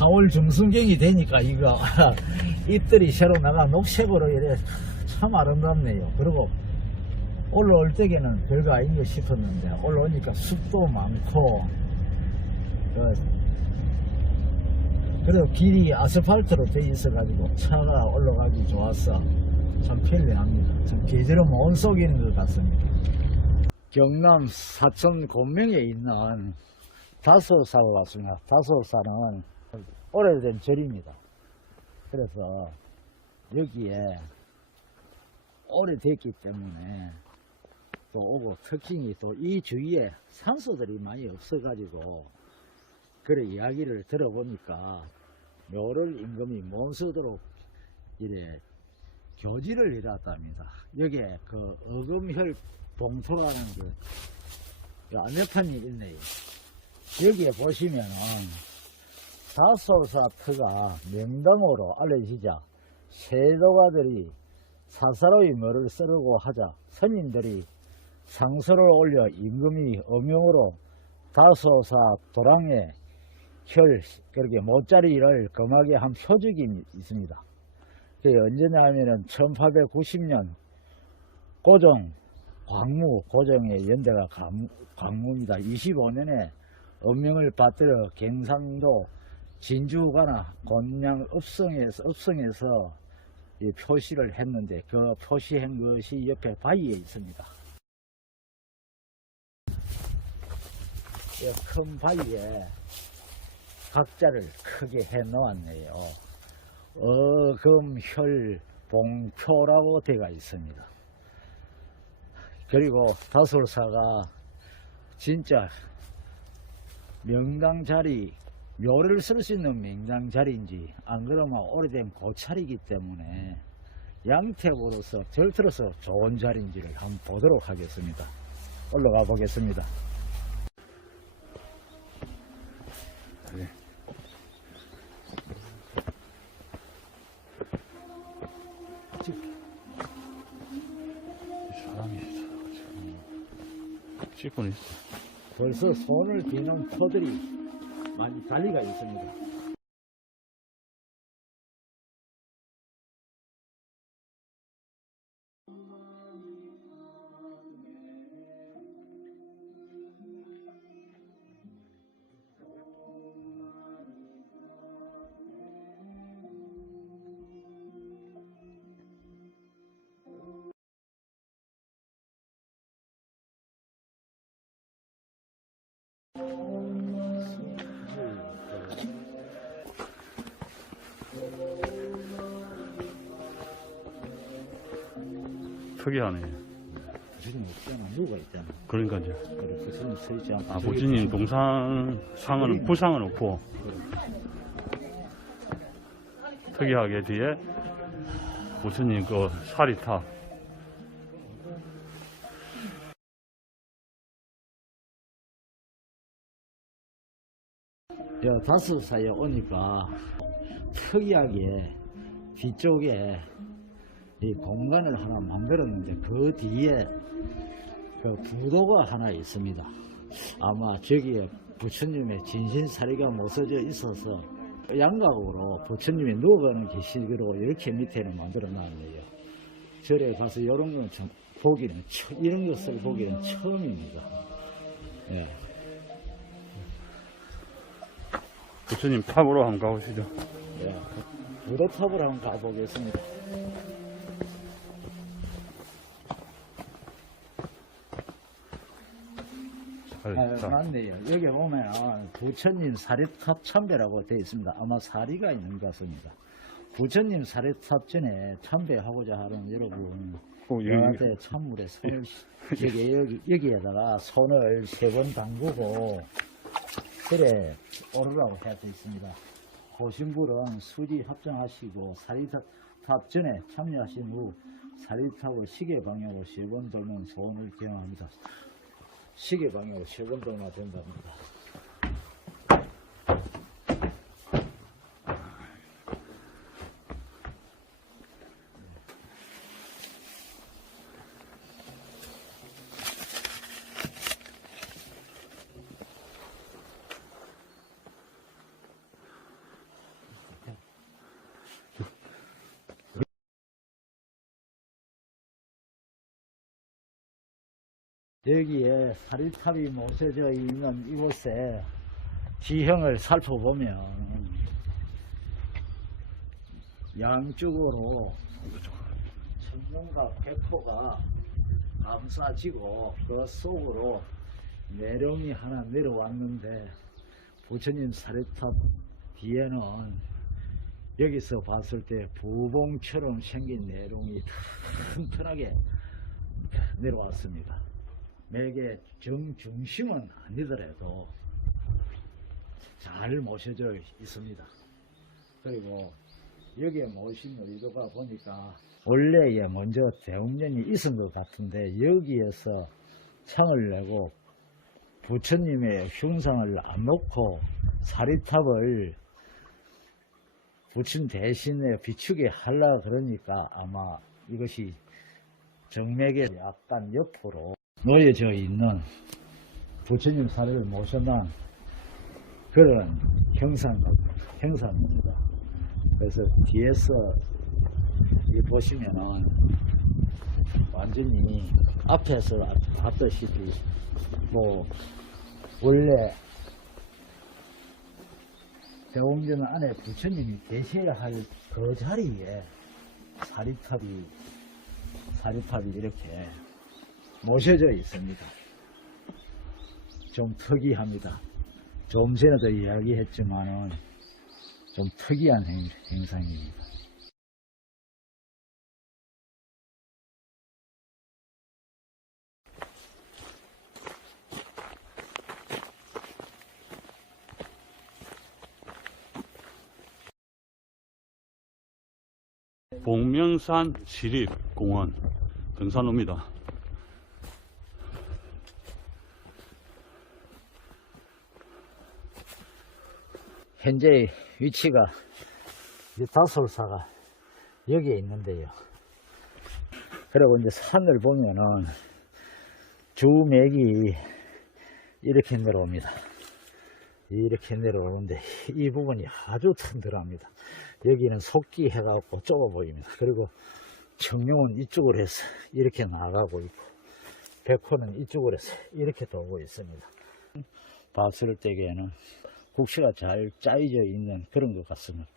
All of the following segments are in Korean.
4월 중순경이 되니까 이거 잎들이 새로 나가 녹색으로 이래 참 아름답네요. 그리고 올라올 때에는 별거 아닌가 싶었는데 올라오니까 숲도 많고 그, 그리고 길이 아스팔트로 돼 있어가지고 차가 올라가기 좋아서 참 편리합니다. 참 계절은 온속에 있는 것 같습니다. 경남 사천 곤명에 있는 다소사로 왔습니다. 다소사는 오래된 절입니다. 그래서 여기에 오래됐기 때문에 또 오고 특징이 또 이 주위에 산소들이 많이 없어가지고 그래 이야기를 들어보니까 묘를 임금이 몬수도록 이래 교지를 이뤘답니다. 여기에 그 어금혈 봉토라는 그, 그 안내판이 있네요. 여기에 보시면은 다소사트가 명당으로 알려지자 세도가들이 사사로이 뭐를 쓰려고 하자 선인들이 상서를 올려 임금이 어명으로 다소사 도랑에 혈, 그렇게 모짜리를 금하게 한 표적이 있습니다. 그게 언제냐 하면은 1890년 고종 광무, 고종의 연대가 광, 광무입니다. 25년에 엄명을 받들어 경상도 진주가나 곤양 읍성에서, 읍성에서 이 표시를 했는데 그 표시한 것이 옆에 바위에 있습니다. 이큰 바위에 각자를 크게 해 놓았네요. 어금혈 봉표라고 되어 있습니다. 그리고 다솔사가 진짜 명당 자리, 묘를 쓸 수 있는 명당 자리인지 안 그러면 오래된 고찰이기 때문에 양택으로서 절틀어서 좋은 자리인지를 한번 보도록 하겠습니다. 올라가 보겠습니다. 사람이 있어. 씻고 있어. 벌써 손을 비는 터들이 많이 달리가 있습니다. 특이하네. 부처님 없잖아. 누가 있잖아. 그러니까 이제. 그래, 부처님 서 있지 않고. 아, 부처님 동상, 상은, 부상은 없고. 특이하게 뒤에 부처님 그 사리탑. 저 다섯 사이에 오니까 특이하게 뒤쪽에 이 공간을 하나 만들었는데 그 뒤에 그 부도가 하나 있습니다. 아마 저기에 부처님의 진신사리가 모서져 있어서 양각으로 부처님이 누워가는 계시기로 이렇게 밑에는 만들어 놨네요. 절에 가서 이런 건좀 보기는 처- 이런 것을 보기는 처음입니다. 예. 부처님 탑으로 한번 가보시죠. 예, 부도탑을 한번 가보겠습니다. 아, 사리탑. 맞네요. 여기 보면 부처님 사리탑 참배라고 되어 있습니다. 아마 사리가 있는 것 같습니다. 부처님 사리탑 전에 참배하고자 하는 여러분, 어, 여기, 저한테 찬물에 손을, 시- 여기, 여기, 여기에다가 손을 세 번 담그고, 그래, 오르라고 되어 있습니다. 보신 분은 수지 합정하시고, 사리탑 탑 전에 참여하신 후, 사리탑을 시계 방향으로 세 번 돌면 소원을 기원합니다. 시계 방향으로 세번 돌면 된답니다. 여기에 사리탑이 모셔져 있는 이곳에 지형을 살펴보면 양쪽으로 천문과 백호가 감싸지고 그 속으로 내룡이 하나 내려왔는데 부처님 사리탑 뒤에는 여기서 봤을 때 부봉처럼 생긴 내룡이 튼튼하게 내려왔습니다. 맥의 정중심은 아니더라도 잘 모셔져 있습니다. 그리고 여기에 모신 의도가 보니까 원래에 먼저 대웅전이 있은 것 같은데 여기에서 창을 내고 부처님의 흉상을 안 놓고 사리탑을 부처님 대신에 비추게 하려 그러니까 아마 이것이 정맥에 약간 옆으로 놓여져 있는 부처님 사례를 모셔놓은 그런 형상, 형상입니다. 그래서 뒤에서 이 보시면은 완전히 앞에서 봤다시피 뭐 원래 대웅전 안에 부처님이 계셔야 할 그 자리에 사리탑이 사리탑이 이렇게 모셔져 있습니다. 좀 특이합니다. 좀 전에도 이야기했지만은 좀 특이한 행, 행상입니다. 복명산 시립공원 등산로입니다. 현재 위치가 이 다솔사가 여기에 있는데요. 그리고 이제 산을 보면은 주맥이 이렇게 내려옵니다. 이렇게 내려오는데 이 부분이 아주 튼튼합니다. 여기는 속기 해갖고 좁아 보입니다. 그리고 청룡은 이쪽으로 해서 이렇게 나가고 있고 백호는 이쪽으로 해서 이렇게 돌고 있습니다. 봤을 때에는 국시가 잘 짜여져 있는 그런 것 같습니다.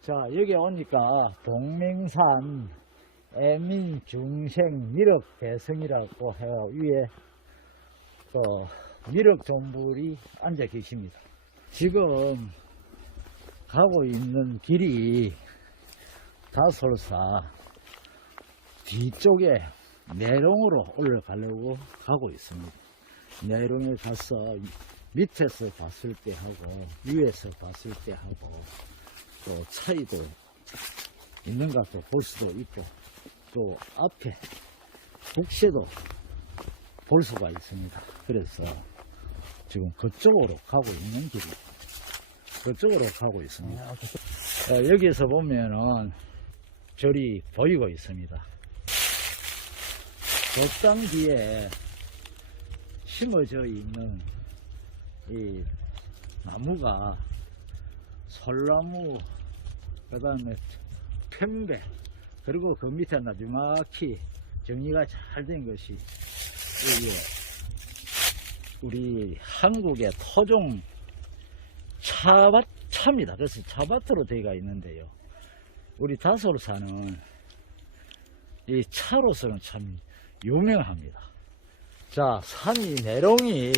자, 여기 오니까 동맹산 애민 중생 미륵 배성이라고 해요. 위에 그 미륵 정불이 앉아 계십니다. 지금 가고 있는 길이 다솔사 뒤쪽에 내롱으로 올라가려고 가고 있습니다. 내롱에 가서 밑에서 봤을 때 하고 위에서 봤을 때 하고 또 차이도 있는 것 같고 볼 수도 있고 또 앞에 북시도 볼 수가 있습니다. 그래서 지금 그쪽으로 가고 있는 길이 그쪽으로 가고 있습니다. 어, 여기에서 보면은 절이 보이고 있습니다. 법당 뒤에 심어져 있는 이 나무가 솔나무, 그 다음에 편배, 그리고 그 밑에 나지막히 정리가 잘 된 것이 우리 한국의 토종 차밭, 차입니다. 그래서 차밭으로 되어 있는데요. 우리 다솔사는 이 차로서는 참 유명합니다. 자, 산이 내롱이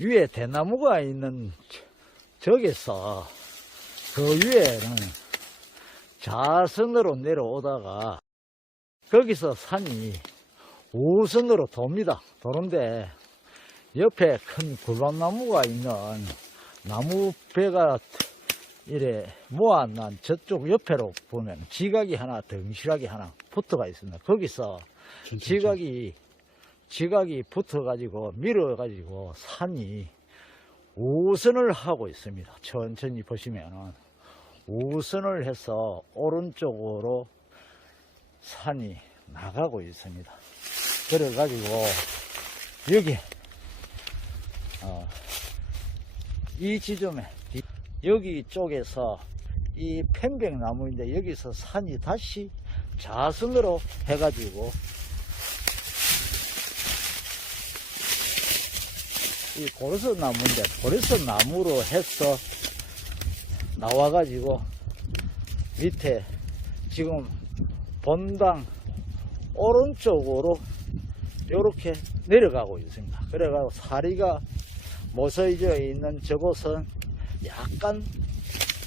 위에 대나무가 있는 저기서 그 위에는 좌선으로 내려오다가 거기서 산이 우선으로 돕니다. 도는데 옆에 큰 굴밤나무가 있는 나무 배가 이래 모아난 저쪽 옆에로 보면 지각이 하나 덩실하게 하나 붙어가 있습니다. 거기서 지각이 지각이 붙어가지고 밀어가지고 산이 우선을 하고 있습니다. 천천히 보시면은 우선을 해서 오른쪽으로 산이 나가고 있습니다. 그래가지고 여기 어, 이 지점에 이- 여기 쪽에서 이 편백나무인데 여기서 산이 다시 자승으로 해가지고 이 고르스 나무인데 고르스 나무로 해서 나와가지고 밑에 지금 본당 오른쪽으로 이렇게 내려가고 있습니다. 그래가지고 사리가 모서져 있는 저곳은 약간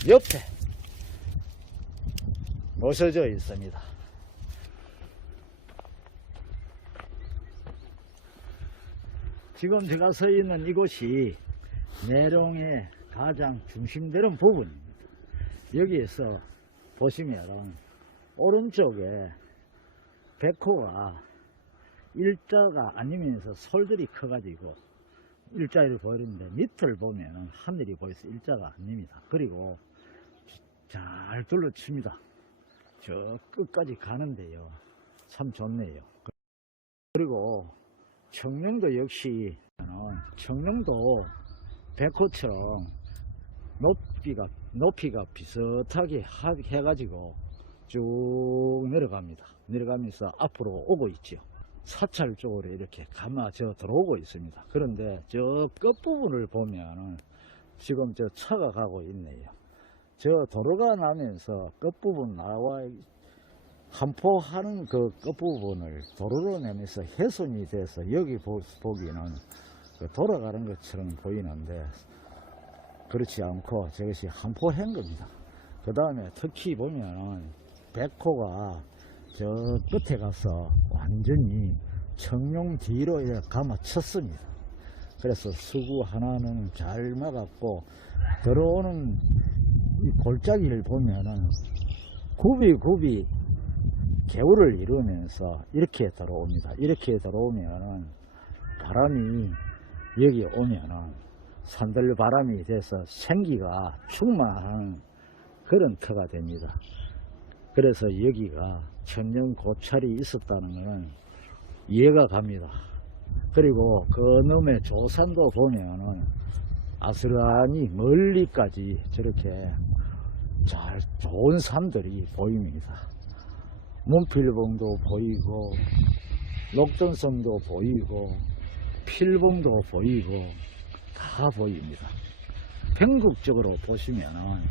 옆에 모서져 있습니다. 지금 제가 서 있는 이곳이 내룡의 가장 중심되는 부분입니다. 여기에서 보시면 오른쪽에 백호가 일자가 아니면서 솔들이 커가지고 일자를 보이는데 밑을 보면 하늘이 보여서 일자가 아닙니다. 그리고 잘 둘러칩니다. 저 끝까지 가는데요. 참 좋네요. 그리고 청룡도 역시 청룡도 백호처럼 높이가 높이가 비슷하게 하- 해가지고 쭉 내려갑니다. 내려가면서 앞으로 오고 있죠. 사찰 쪽으로 이렇게 감아져 들어오고 있습니다. 그런데 저 끝부분을 보면은 지금 저 차가 가고 있네요. 저 도로가 나면서 끝부분 나와 한포하는 그 끝부분을 도로로 내면서 훼손이 돼서 여기 보, 보기는 그 돌아가는 것처럼 보이는데 그렇지 않고 저것이 한포한 겁니다. 그 다음에 특히 보면은 백호가 저 끝에 가서 완전히 청룡 뒤로 감아쳤습니다. 그래서 수구 하나는 잘 막았고 들어오는 이 골짜기를 보면은 굽이 굽이 개울을 이루면서 이렇게 들어옵니다. 이렇게 들어오면은 바람이 여기 오면은 산들 바람이 돼서 생기가 충만한 그런 터가 됩니다. 그래서 여기가 천년 고찰이 있었다는 것은 이해가 갑니다. 그리고 그 놈의 조산도 보면은 아스라니 멀리까지 저렇게 잘 좋은 산들이 보입니다. 문필봉도 보이고 녹전섬도 보이고 필봉도 보이고 다 보입니다. 평국적으로 보시면은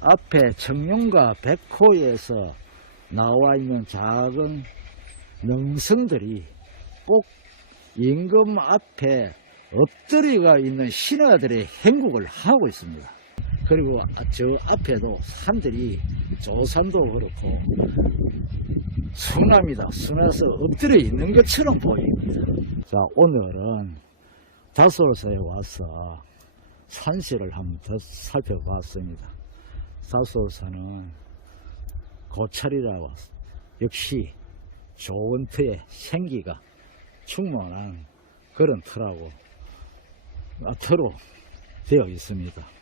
앞에 청룡과 백호에서 나와 있는 작은 능성들이 꼭 임금 앞에 엎드리가 있는 신하들의 행국을 하고 있습니다. 그리고 저 앞에도 산들이 조산도 그렇고 순합니다. 순해서 엎드려 있는 것처럼 보입니다. 자, 오늘은 다솔사에 와서 산세를 한번 더 살펴봤습니다. 다솔사는 고찰이라고 역시 좋은 터의 생기가 충만한 그런 터라고 아, 터로 되어 있습니다.